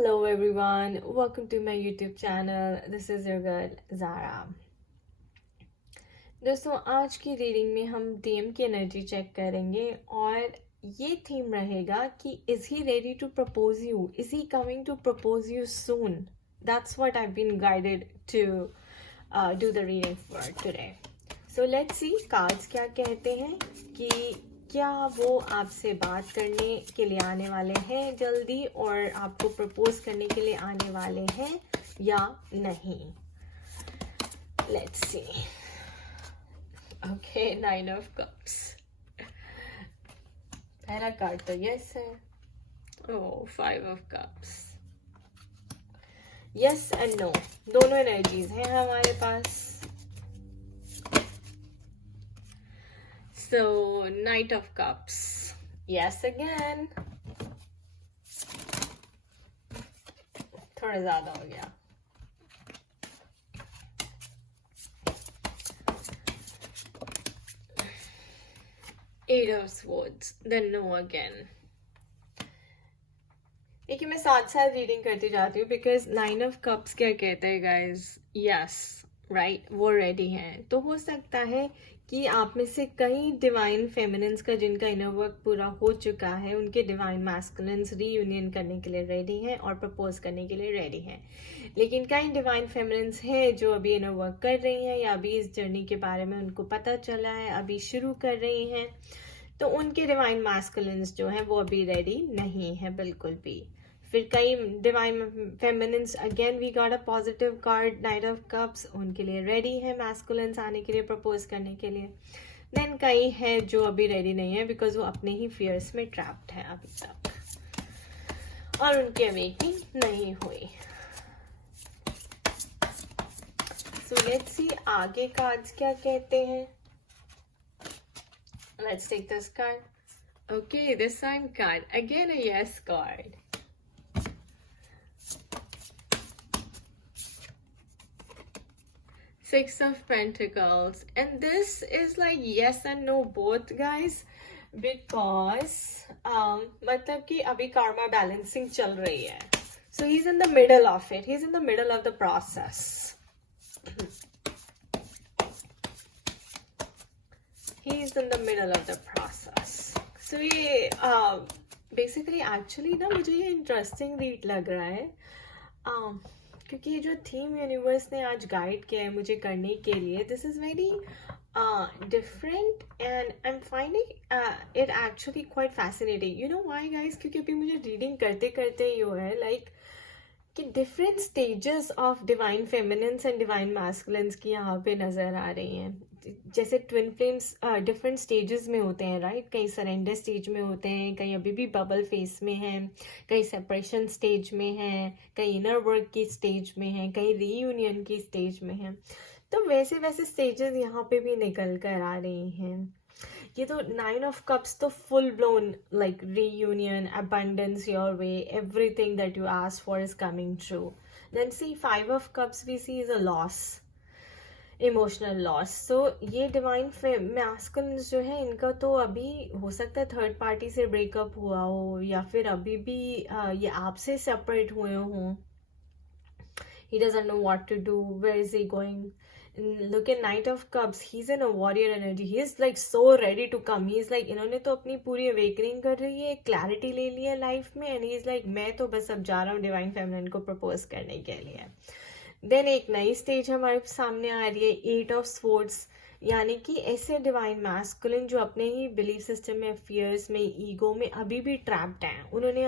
Hello everyone, welcome to my YouTube channel. This is your girl Zara. दोस्तों आज की reading में हम DM की एनर्जी चेक करेंगे और ये थीम रहेगा कि is he ready to propose you? Is he coming to propose you soon? That's what I've been guided to do the reading for today. So let's see cards क्या कहते हैं कि क्या वो आपसे बात करने के लिए आने वाले हैं जल्दी और आपको प्रपोज करने के लिए आने वाले हैं या नहीं. Let's see. Okay, 9 of cups. पहला कार्ड तो यस है. Oh, 5 of cups. Yes and no दोनों एनर्जीज हैं हमारे पास. So, Knight of Cups. Yes again. थोड़ा ज़्यादा हो गया. Eight of Swords. Then no again. देखिए मैं साथ साथ रीडिंग करती जाती हूँ बिकॉज 9 ऑफ कप्स क्या कहते हैं गाइज. यस राइट, वो रेडी हैं. तो हो सकता है कि आप में से कई डिवाइन फेमिनिन्स का जिनका इनर वर्क पूरा हो चुका है, उनके डिवाइन मैस्कुलिन्स रीयूनियन करने के लिए रेडी हैं और प्रपोज करने के लिए रेडी हैं. लेकिन कई डिवाइन फेमिनिन्स हैं जो अभी इनर वर्क कर रही हैं या अभी इस जर्नी के बारे में उनको पता चला है, अभी शुरू कर रही हैं. तो उनके डिवाइन मैस्कुलिन्स जो हैं वो अभी रेडी नहीं है बिल्कुल भी. फिर कई divine feminines again we got a positive card, knight of cups, उनके लिए रेडी है मैस्कुलिन्स आने के लिए, प्रपोज करने के लिए. देन कई है जो अभी रेडी नहीं है बिकॉज वो अपने ही फियर्स में ट्रैप्ड है अभी तक और उनकी अवेकनिंग नहीं हुई. सो लेट्स सी आगे कार्ड्स क्या कहते हैं. Let's take this card. Okay, this time card again a yes card. Six of Pentacles, and this is like yes and no both guys because मतलब कि अभी karma balancing चल रही है. So he's in the middle of it. He's in the middle of the process. He's in the middle of the process. So ये basically actually ना मुझे ये interesting read लग रहा है. क्योंकि ये जो थीम यूनिवर्स ने आज गाइड किया है मुझे करने के लिए, this is very different and I am finding it actually quite fascinating. You know why guys, क्योंकि अभी मुझे रीडिंग करते करते ये है लाइक कि different stages of divine feminines and divine masculines की यहाँ पे नज़र आ रही हैं. जैसे ट्विन फ्लेम्स डिफरेंट स्टेजेस में होते हैं राइट. कई सरेंडर स्टेज में होते हैं, कई अभी भी बबल फेस में हैं, कई सेपरेशन स्टेज में हैं, कई इनर वर्क की स्टेज में हैं, कई रीयूनियन की स्टेज में हैं. तो वैसे वैसे स्टेजेस यहाँ पे भी निकल कर आ रही हैं. ये तो 9 ऑफ कप्स तो full blown like reunion, abundance your way, everything that you ask for is coming true. Then see 5 of cups we see is a loss, emotional loss. So ये डिवाइन मैस्कुलिन्स जो है इनका तो अभी हो सकता है थर्ड पार्टी से ब्रेकअप हुआ हो या फिर अभी भी ये आपसे सेपरेट हुए हों. He doesn't know what to do. Where is he going? Look at Knight of Cups. He's in a warrior energy. He is like so ready to come. He is like इन्होंने तो अपनी पूरी awakening कर रही है, clarity ले ली है life में, and he is like मैं तो बस अब जा रहा हूँ डिवाइन फेमिनिन को प्रपोज करने के लिए. देन एक नई स्टेज हमारे सामने आ रही है, 8 ऑफ स्वॉर्ड्स, यानी कि ऐसे डिवाइन मैस्कुलिन जो अपने ही बिलीफ सिस्टम में, फियर्स में, ईगो में अभी भी ट्रैप्ड हैं. उन्होंने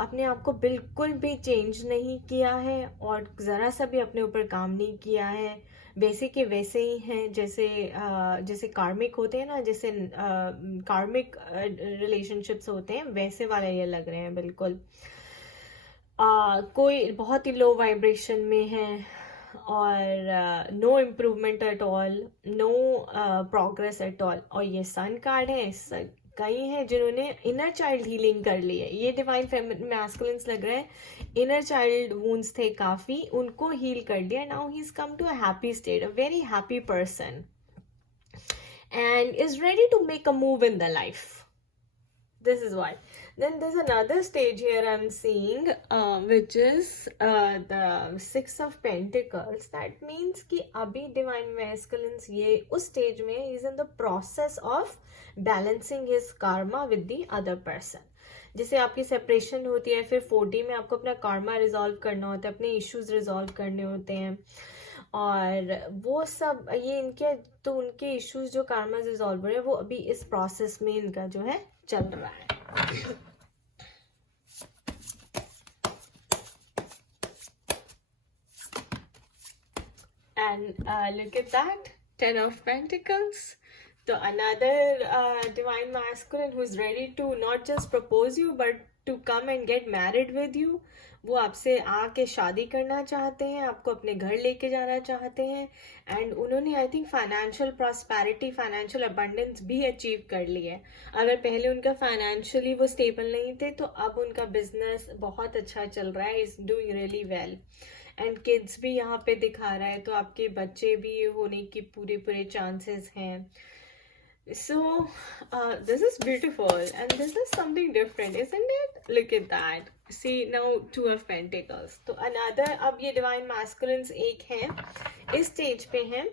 अपने आप को बिल्कुल भी चेंज नहीं किया है और ज़रा सा भी अपने ऊपर काम नहीं किया है. वैसे के वैसे ही हैं जैसे कार्मिक होते हैं ना, जैसे कार्मिक रिलेशनशिप्स होते हैं वैसे वाले ये लग रहे हैं बिल्कुल. कोई बहुत ही लो वाइब्रेशन में है और no improvement at all, no progress at all. और ये सन कार्ड है. कई हैं जिन्होंने इनर चाइल्ड हीलिंग कर ली है. ये डिवाइन मैस्कुलिन्स लग रहे हैं इनर चाइल्ड वूंड्स थे काफ़ी, उनको हील कर दिया. Now he is come to a happy state, a very happy person, and is ready to make a move in the life. This is what. Then there's another stage here I'm seeing, which is the Six of Pentacles. That means कि अभी Divine Masculines ये उस stage में is in the process of balancing his karma with the other person. जैसे आपकी separation होती है, फिर 40 में आपको अपना karma रिजॉल्व करना होता है, अपने इश्यूज रिजॉल्व करने होते हैं, और वो सब ये इनके, तो उनके इश्यूज जो karma रिजॉल्व हो रहे हैं वो अभी इस प्रोसेस में इनका जो है चल रहा है. And look at that, 10 of Pentacles. So another divine masculine who's ready to not just propose you but to come and get married with you. वो आपसे आके शादी करना चाहते हैं, आपको अपने घर लेके जाना चाहते हैं, एंड उन्होंने I think financial prosperity, financial abundance भी अचीव कर ली है. अगर पहले उनका फाइनेंशियली वो स्टेबल नहीं थे, तो अब उनका बिजनेस बहुत अच्छा चल रहा है, is doing really well, and kids भी यहाँ पे दिखा रहा है, तो आपके बच्चे भी होने की पूरे चांसेस हैं. So this is beautiful, and this is something different, isn't it? Look at that. See now, 2 of Pentacles. तो another, अब ये divine masculines एक है, इस स्टेज पे हैं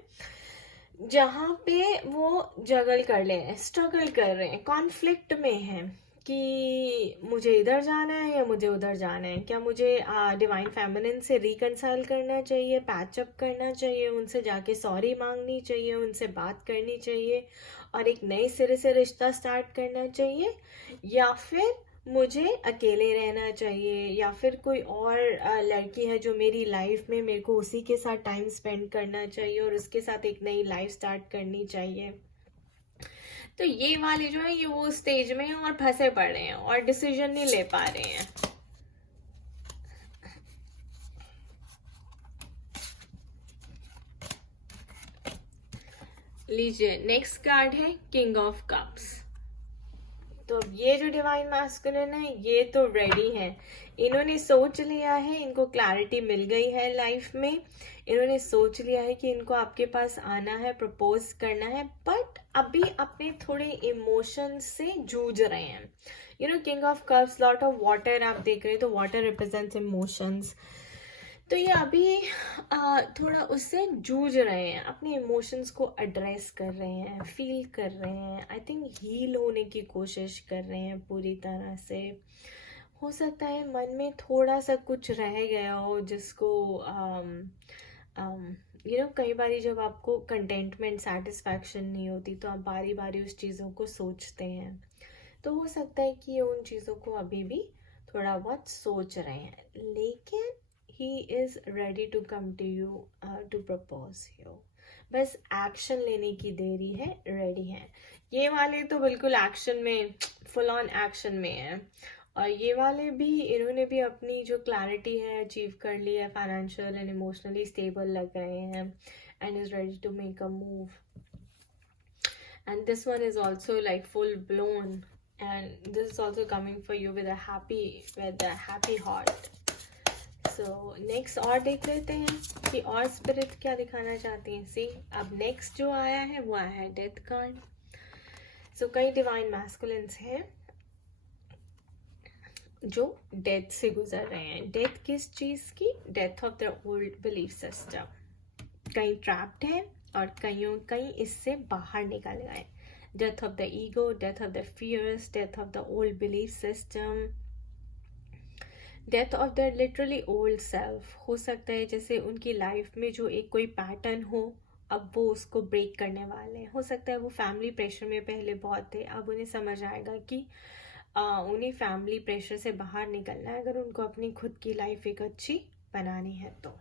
जहाँ पे वो जगल कर रहे हैं, स्ट्रगल कर रहे हैं, कॉन्फ्लिक्ट में हैं कि मुझे इधर जाना है या मुझे उधर जाना है. क्या मुझे डिवाइन फेमिनिन से रिकनसाइल करना चाहिए, पैचअप करना चाहिए, उनसे जाके सॉरी मांगनी चाहिए, उनसे बात करनी चाहिए और एक नए सिरे से रिश्ता स्टार्ट करना चाहिए, या फिर मुझे अकेले रहना चाहिए, या फिर कोई और लड़की है जो मेरी लाइफ में, मेरे को उसी के साथ टाइम स्पेंड करना चाहिए और उसके साथ एक नई लाइफ स्टार्ट करनी चाहिए. तो ये वाले जो है ये वो स्टेज में हैं और फंसे पड़े हैं और डिसीजन नहीं ले पा रहे हैं. लीजिए, नेक्स्ट कार्ड है किंग ऑफ कप्स. तो ये जो डिवाइन मैस्कुलिन है ये तो रेडी है, इन्होंने सोच लिया है, इनको क्लैरिटी मिल गई है लाइफ में, इन्होंने सोच लिया है कि इनको आपके पास आना है, प्रपोज करना है, बट अभी अपने थोड़े इमोशंस से जूझ रहे हैं. You know, king of cups, lot of water आप देख रहे हैं, तो वाटर रिप्रेजेंट्स इमोशंस. तो ये अभी थोड़ा उससे जूझ रहे हैं, अपने इमोशंस को एड्रेस कर रहे हैं, फील कर रहे हैं, आई थिंक हील होने की कोशिश कर रहे हैं पूरी तरह से. हो सकता है मन में थोड़ा सा कुछ रह गया हो जिसको यू नो, कई बारी जब आपको कंटेंटमेंट, सेटिस्फैक्शन नहीं होती तो आप बारी बारी उस चीज़ों को सोचते हैं. तो हो सकता है कि ये उन चीज़ों को अभी भी थोड़ा बहुत सोच रहे हैं, लेकिन he is ready to come to you to propose you. बस एक्शन लेने की देरी है, रेडी है. ये वाले तो बिल्कुल एक्शन में, फुल ऑन एक्शन में है, और ये वाले भी, इन्होंने भी अपनी जो क्लैरिटी है अचीव कर ली है, फाइनेंशियल एंड इमोशनली स्टेबल लग रहे हैं, and is ready to make a move. And this one is also like full blown, and this is also coming for you with a happy heart. So next और देख लेते हैं कि और spirit क्या दिखाना चाहती हैं. सी, अब नेक्स्ट जो आया है वो आया है डेथ कार्ड. सो कई डिवाइन मैस्कुलिन्स हैं जो डेथ से गुजर रहे हैं. डेथ किस चीज़ की? Death of the old belief system. कई ट्रैप्ड है और कई इससे बाहर निकल गए. Death of the ego, death of the fears, death of the old belief system, death of the literally old self. हो सकता है जैसे उनकी लाइफ में जो एक कोई पैटर्न हो, अब वो उसको ब्रेक करने वाले हैं. हो सकता है वो फैमिली प्रेशर में पहले बहुत थे, अब उन्हें समझ आएगा कि उन्हें फैमिली प्रेशर से बाहर निकलना है अगर उनको अपनी खुद की लाइफ एक अच्छी बनानी है. तो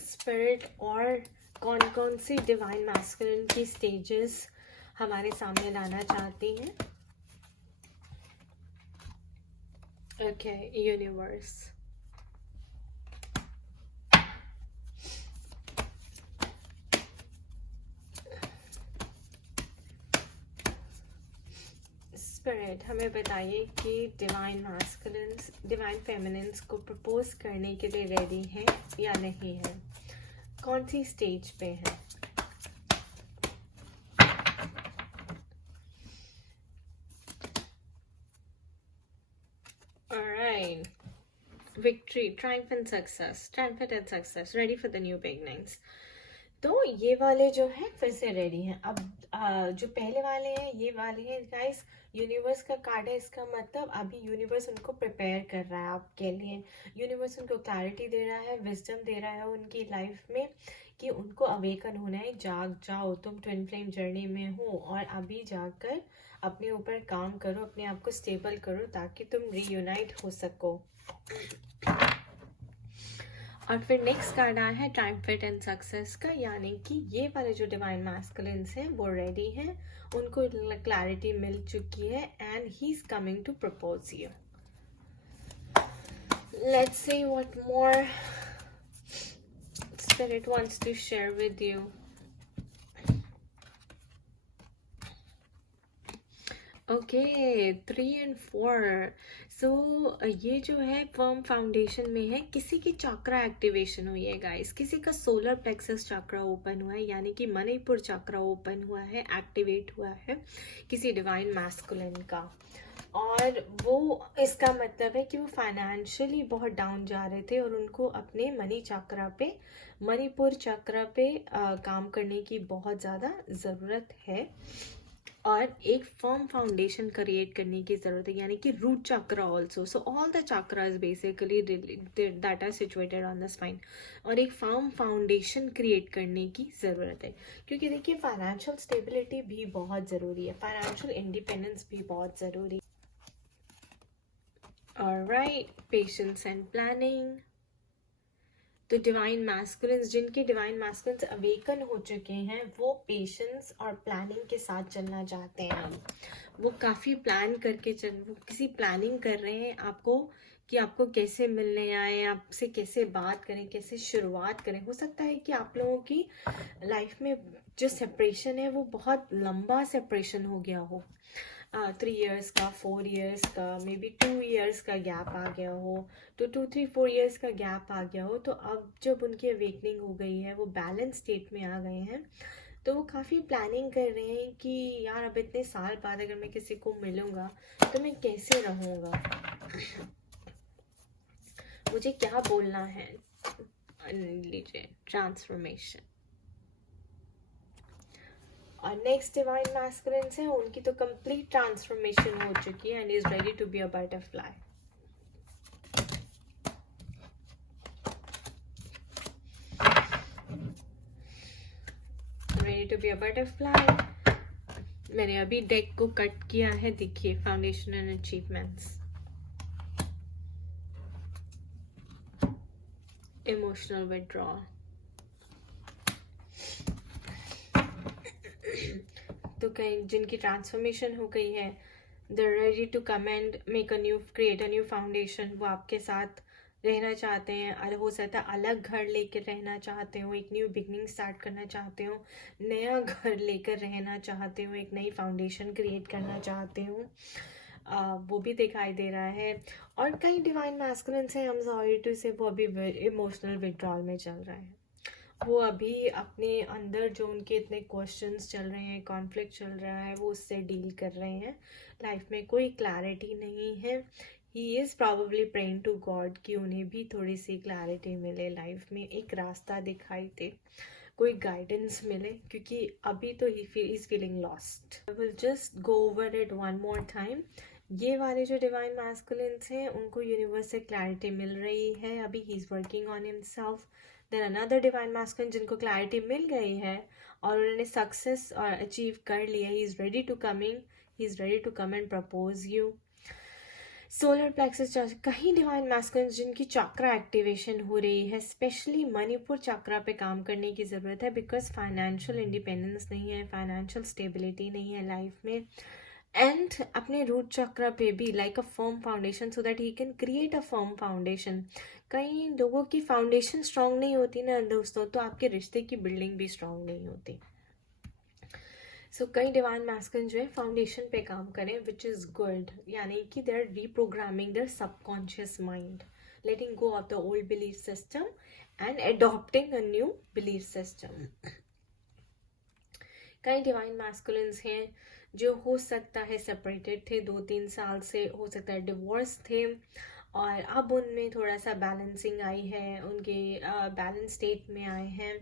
स्पिरिट और कौन कौन सी डिवाइन मैस्कुलिन की स्टेजेस हमारे सामने लाना चाहती हैं. Okay, universe. स्पिरिट हमें बताइए कि डिवाइन मैस्कुलिन्स डिवाइन फेमिनिन्स को प्रपोज करने के लिए रेडी हैं या नहीं है, कौन सी स्टेज पे है. victory, triumphant and success, ready for the new beginnings. तो ये वाले जो है फिर से रेडी हैं. अब जो पहले वाले हैं ये वाले हैं गाइस, यूनिवर्स का कार्ड है. इसका मतलब अभी यूनिवर्स उनको प्रिपेयर कर रहा है आपके लिए. यूनिवर्स उनको क्लैरिटी दे रहा है, विजडम दे रहा है उनकी लाइफ में कि उनको अवेकन होना है. जाग जाओ, तुम ट्विन फ्लेम जर्नी में हो और अभी जाकर अपने ऊपर काम करो, अपने आप को स्टेबल करो ताकि तुम रीयूनाइट हो सको. और फिर नेक्स्ट कार्ड आया है ट्रायम्फेंट एंड सक्सेस का, यानी कि ये वाले जो डिवाइन मैस्कुलिन्स हैं वो रेडी हैं, उनको क्लैरिटी मिल चुकी है and he is coming to propose you. Let's see what more spirit wants to share with you. ओके, 3 and 4. सो ये जो है फर्म फाउंडेशन में है, किसी की चक्रा एक्टिवेशन हुई है गाइस, किसी का सोलर प्लेक्सस चक्रा ओपन हुआ है, यानी कि मणिपुर चक्रा ओपन हुआ है, एक्टिवेट हुआ है किसी डिवाइन मैस्कुलिन का. और वो इसका मतलब है कि वो फाइनेंशियली बहुत डाउन जा रहे थे और उनको अपने मनी चक्रा पे, मणिपुर चक्रा पे काम करने की बहुत ज़्यादा ज़रूरत है और एक फर्म फाउंडेशन क्रिएट करने की ज़रूरत है, यानी कि root chakra also. So all the chakras basically that are situated on the spine, और एक फर्म फाउंडेशन क्रिएट करने की ज़रूरत है. क्योंकि देखिए फाइनेंशियल स्टेबिलिटी भी बहुत ज़रूरी है, फाइनेंशियल इंडिपेंडेंस भी बहुत ज़रूरी है. Alright, patience and planning. तो डिवाइन मैस्कुलिन्स, जिनके डिवाइन मैस्कुलिन्स अवेकन हो चुके हैं, वो पेशेंस और प्लानिंग के साथ चलना चाहते हैं. वो काफ़ी प्लान करके वो किसी प्लानिंग कर रहे हैं आपको कि आपको कैसे मिलने आए, आपसे कैसे बात करें, कैसे शुरुआत करें. हो सकता है कि आप लोगों की लाइफ में जो सेपरेशन है वो बहुत लंबा सेपरेशन हो गया हो, 3 years का, 4 years का, मे बी 2 years का गैप आ गया हो. तो 2, 3, 4 years का गैप आ गया हो, तो अब जब उनकी अवेकनिंग हो गई है, वो बैलेंस स्टेट में आ गए हैं, तो वो काफ़ी प्लानिंग कर रहे हैं कि यार अब इतने साल बाद अगर मैं किसी को मिलूँगा तो मैं कैसे रहूँगा, मुझे क्या बोलना है. लीजिए ट्रांसफॉर्मेशन. और नेक्स्ट डिवाइन मैस्कुलिन्स हैं, उनकी तो कंप्लीट ट्रांसफॉर्मेशन हो चुकी है and is ready to be a butterfly. Ready to be a butterfly. मैंने अभी डेक को कट किया है, देखिए foundation and achievements, emotional withdrawal. तो कहीं जिनकी ट्रांसफॉर्मेशन हो गई है, they are ready to come and make a new, create a new foundation. वो आपके साथ रहना चाहते हैं, हो सकता है अलग घर लेकर रहना चाहते हो, एक न्यू बिगनिंग स्टार्ट करना चाहते हो, नया घर लेकर रहना चाहते हो, एक नई फाउंडेशन क्रिएट करना चाहते हो. वो भी दिखाई दे रहा है. और कई डिवाइन मैस्कुलिन्स हैं, हम सॉरी टू से, वो अभी इमोशनल विड्रॉल में चल रहा है. वो अभी अपने अंदर जो उनके इतने क्वेश्चंस चल रहे हैं, कॉन्फ्लिक्ट चल रहा है, वो उससे डील कर रहे हैं. लाइफ में कोई क्लैरिटी नहीं है. He is probably praying to God कि उन्हें भी थोड़ी सी क्लैरिटी मिले, लाइफ में एक रास्ता दिखाई दे, कोई गाइडेंस मिले, क्योंकि अभी तो he is feeling lost. I will just go over it one more time. ये वाले जो डिवाइन मैस्कुलिन्स हैं, उनको यूनिवर्स से क्लैरिटी मिल रही है, अभी he is working on himself. Then another divine masculine जिनको क्लैरिटी मिल गई है और उन्होंने सक्सेस और अचीव कर लिया, he is ready to come and propose you. Solar plexus, कहीं डिवाइन मैस्कुलिन जिनकी चक्रा एक्टिवेशन हो रही है, स्पेशली मणिपुर चक्रा पे काम करने की ज़रूरत है, बिकॉज फाइनेंशियल इंडिपेंडेंस नहीं है, फाइनेंशियल स्टेबिलिटी नहीं है लाइफ में. एंड अपने रूट चक्रा पे भी like a firm foundation, so that he can create a firm foundation. कई लोगों की फाउंडेशन स्ट्रांग नहीं होती ना दोस्तों, तो आपके रिश्ते की बिल्डिंग भी स्ट्रांग नहीं होती. सो कई डिवाइन मैस्कुलिन जो है फाउंडेशन पे काम करें, विच इज़ गुड, यानी कि they are reprogramming their subconscious mind, letting go of the old belief system and adopting a new belief system. कई डिवाइन मैस्कुलिन्स हैं जो हो सकता है सेपरेटेड थे 2-3 साल से, हो सकता है डिवोर्स थे, और अब उनमें थोड़ा सा बैलेंसिंग आई है, उनके बैलेंस स्टेट में आए हैं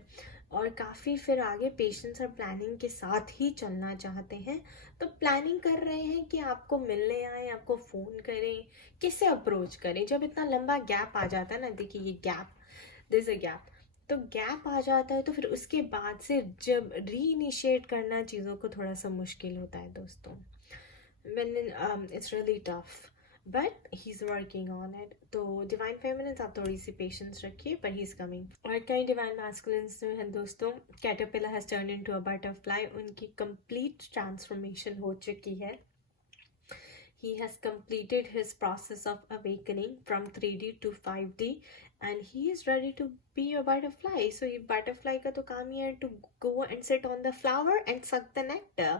और काफ़ी फिर आगे पेशेंस और प्लानिंग के साथ ही चलना चाहते हैं। तो प्लानिंग कर रहे हैं कि आपको मिलने आए, आपको फ़ोन करें, किससे अप्रोच करें। जब इतना लंबा गैप आ जाता है ना, देखिए ये गैप, दिस अ गैप, तो गैप आ जाता है तो फिर उसके बाद से जब री करना चीज़ों को थोड़ा सा मुश्किल होता है दोस्तों। when it's really tough, but he's working on it. तो डिवाइन फेमिनिन्स आप थोड़ी सी पेशेंस रखिए, but he's coming. और कई डिवाइन मैस्कुलिन्स जो हैं दोस्तों, caterpillar has turn into a butterfly, उनकी कंप्लीट ट्रांसफॉर्मेशन हो चुकी है. He has completed his process of awakening from 3D to 5D and he is ready to be a butterfly. So ये butterfly का तो काम ही है to go and sit on the flower and suck the nectar.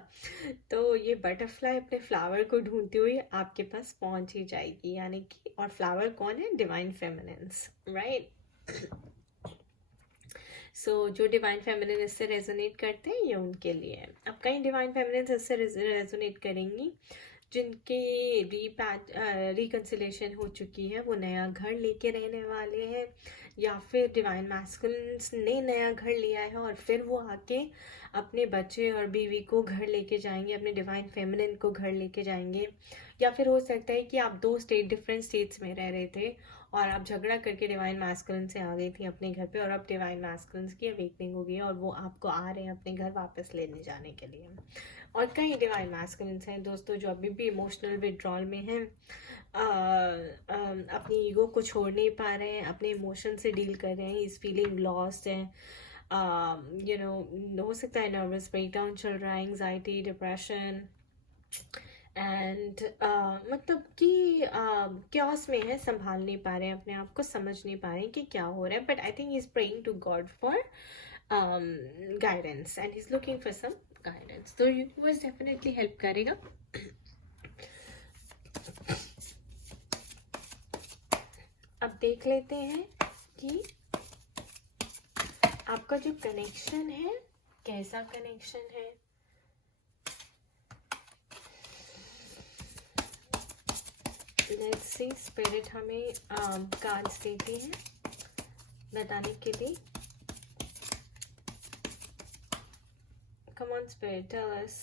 तो ये butterfly अपने flower को ढूंढती हुई आपके पास पहुंच ही जाएगी, यानी कि, और flower कौन है? Divine Feminines, right? So जो डिवाइन फेमिनिन इससे रेजोनेट करते हैं ये उनके लिए है. अब कई डिवाइन फेमिनिन इससे रेजोनेट करेंगी जिनके रिकन्सिलेशन हो चुकी है, वो नया घर लेके रहने वाले हैं, या फिर डिवाइन मैस्कुलिन्स ने नया घर लिया है और फिर वो आके अपने बच्चे और बीवी को घर लेके जाएंगे, अपने डिवाइन फेमिनिन को घर लेके जाएंगे. या फिर हो सकता है कि आप डिफरेंट स्टेट्स में रह रहे थे और आप झगड़ा करके डिवाइन मैस्कुलिन से आ गई थी अपने घर पे, और अब डिवाइन मैस्कुलिन की अवेकनिंग हो गई है और वो आपको आ रहे हैं अपने घर वापस लेने जाने के लिए. और कई डिवाइन मैस्कुलिन्स हैं दोस्तों जो अभी भी इमोशनल विड्रॉल में हैं, अपनी ईगो को छोड़ नहीं पा रहे हैं, अपने इमोशन से डील कर रहे हैं, इस फीलिंग लॉस्ट है, हो सकता है नर्वस ब्रेकडाउन चल रहा है, एंग्जाइटी, डिप्रेशन, एंड मतलब कि क्योस में है, संभाल नहीं पा रहे हैं अपने आप को, समझ नहीं पा रहे हैं कि क्या हो रहा है. But I think he is praying to God for guidance and he's looking for some guidance. तो यूनिवर्स डेफिनेटली हेल्प करेगा. अब देख लेते हैं कि आपका जो कनेक्शन है कैसा कनेक्शन है. लेट्स सी स्पिरिट हमें कार्ड्स देती है बताने के लिए. Come on, Spirit, tell us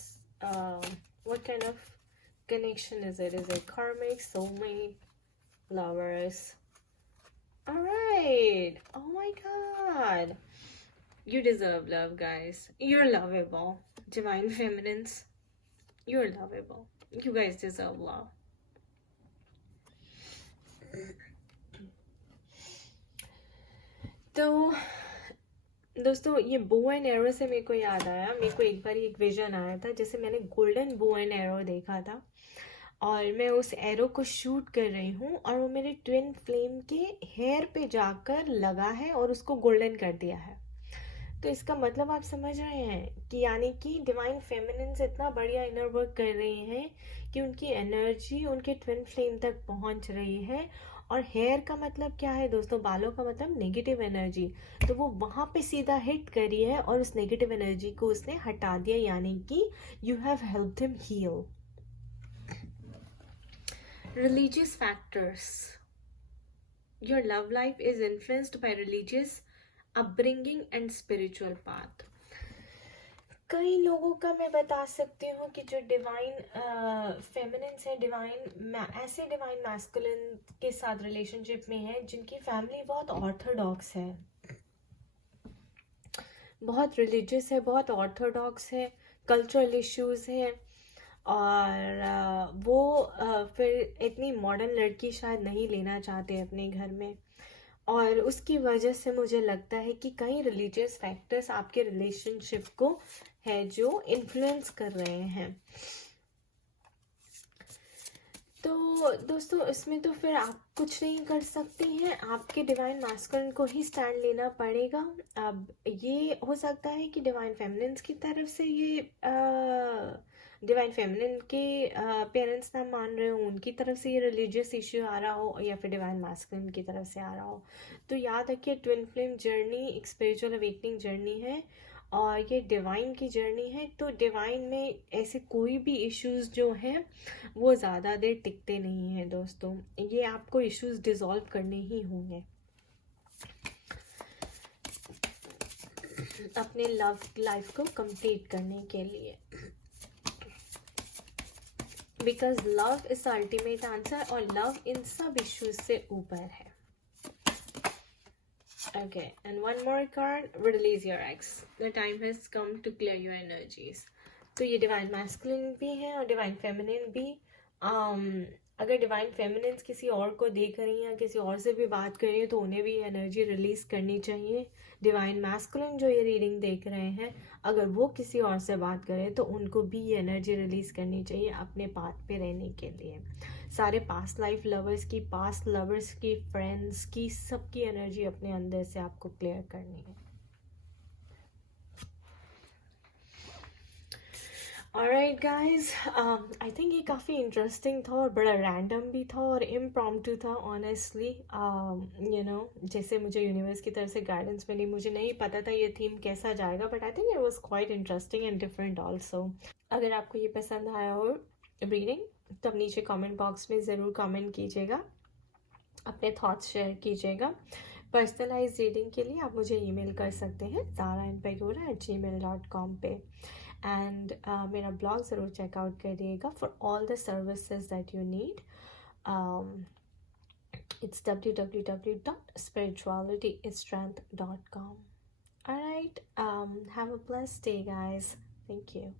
what kind of connection is it? Is it karmic, soulmate, lovers? All right. Oh my God. You deserve love, guys. You're lovable. Divine Feminines, you're lovable. You guys deserve love. तो दोस्तों ये bow and arrow से मेरे को याद आया, मेरे को एक बार एक विजन आया था, जैसे मैंने गोल्डन बो एंड एरो देखा था और मैं उस एरो को शूट कर रही हूँ और वो मेरे ट्विन फ्लेम के हेयर पे जाकर लगा है और उसको गोल्डन कर दिया है. तो इसका मतलब आप समझ रहे हैं कि यानी कि डिवाइन फेमिनिन्स इतना बढ़िया इनर वर्क कर रही हैं कि उनकी एनर्जी उनके ट्विन फ्लेम तक पहुंच रही है. और हेयर का मतलब क्या है दोस्तों? बालों का मतलब नेगेटिव एनर्जी. तो वो वहां पे सीधा हिट करी है और उस नेगेटिव एनर्जी को उसने हटा दिया, यानी कि you have helped him heal. Religious factors. Your love life is influenced by religious upbringing and spiritual path. कई लोगों का मैं बता सकती हूँ कि जो डिवाइन फेमिनिन्स है, ऐसे डिवाइन मैस्कुलिन के साथ रिलेशनशिप में है जिनकी फैमिली बहुत ऑर्थोडॉक्स है, बहुत रिलीजियस है, बहुत ऑर्थोडॉक्स है, कल्चरल इश्यूज है, और वो फिर इतनी मॉडर्न लड़की शायद नहीं लेना चाहते अपने घर में. और उसकी वजह से मुझे लगता है कि कई रिलीजियस फैक्टर्स आपके रिलेशनशिप को है जो इन्फ्लुएंस कर रहे हैं. तो दोस्तों इसमें तो फिर आप कुछ नहीं कर सकती हैं, आपके डिवाइन मास्कुलिन को ही स्टैंड लेना पड़ेगा. अब ये हो सकता है कि डिवाइन फेमिनिन्स की तरफ से ये डिवाइन फेमिनिन के पेरेंट्स ना मान रहे हो, उनकी तरफ से ये रिलीजियस इश्यू आ रहा हो, या फिर डिवाइन मास्कुलिन की तरफ से आ रहा हो. तो याद रखिए ट्विन फ्लेम जर्नी एक स्पिरिचुअल अवेकनिंग जर्नी है और ये डिवाइन की जर्नी है, तो डिवाइन में ऐसे कोई भी इश्यूज जो हैं वो ज़्यादा देर टिकते नहीं हैं दोस्तों, ये आपको इश्यूज डिसॉल्व करने ही होंगे अपने लव लाइफ को कंप्लीट करने के लिए, because love is ultimate answer और लव इन सब इश्यूज से ऊपर है। Okay, and one more card, release your ex. The time has come to clear your energies. तो ये डिवाइन मैस्कुलिन भी है और डिवाइन फेमिनिन भी। अगर डिवाइन फेमिनिन किसी और को देख रही हैं या किसी और से भी बात कर रही हैं तो उन्हें भी एनर्जी रिलीज करनी चाहिए। डिवाइन मैस्कुलिन जो ये रीडिंग देख रहे हैं, अगर वो किसी और से बात करें तो उनको भी ये एनर्जी रिलीज करनी चाहिए अपने पाथ पे रहने के लिए। सारे पास्ट लाइफ लवर्स की, पास्ट लवर्स की, फ्रेंड्स की, सबकी एनर्जी अपने अंदर से आपको क्लियर करनी है। ऑलराइट गाइज, आई थिंक ये काफ़ी इंटरेस्टिंग था और बड़ा रैंडम भी था और इम्प्रॉम्प्टू था ऑनेस्टली। यू नो, जैसे मुझे यूनिवर्स की तरफ से गाइडेंस मिली, मुझे नहीं पता था ये थीम कैसा जाएगा, but I think it was quite interesting and different also. अगर आपको ये पसंद आया हो रीडिंग तो अब नीचे कमेंट बॉक्स में ज़रूर कमेंट कीजिएगा, अपने थॉट्स शेयर कीजिएगा। पर्सनलाइज रीडिंग के लिए आप मुझे ईमेल कर सकते हैं zara@gmail.com पे, एंड मेरा ब्लॉग ज़रूर चेकआउट करिएगा for all the services that you need. It's www.spiritualitystrength.com. Alright, have a blessed day guys. Thank you.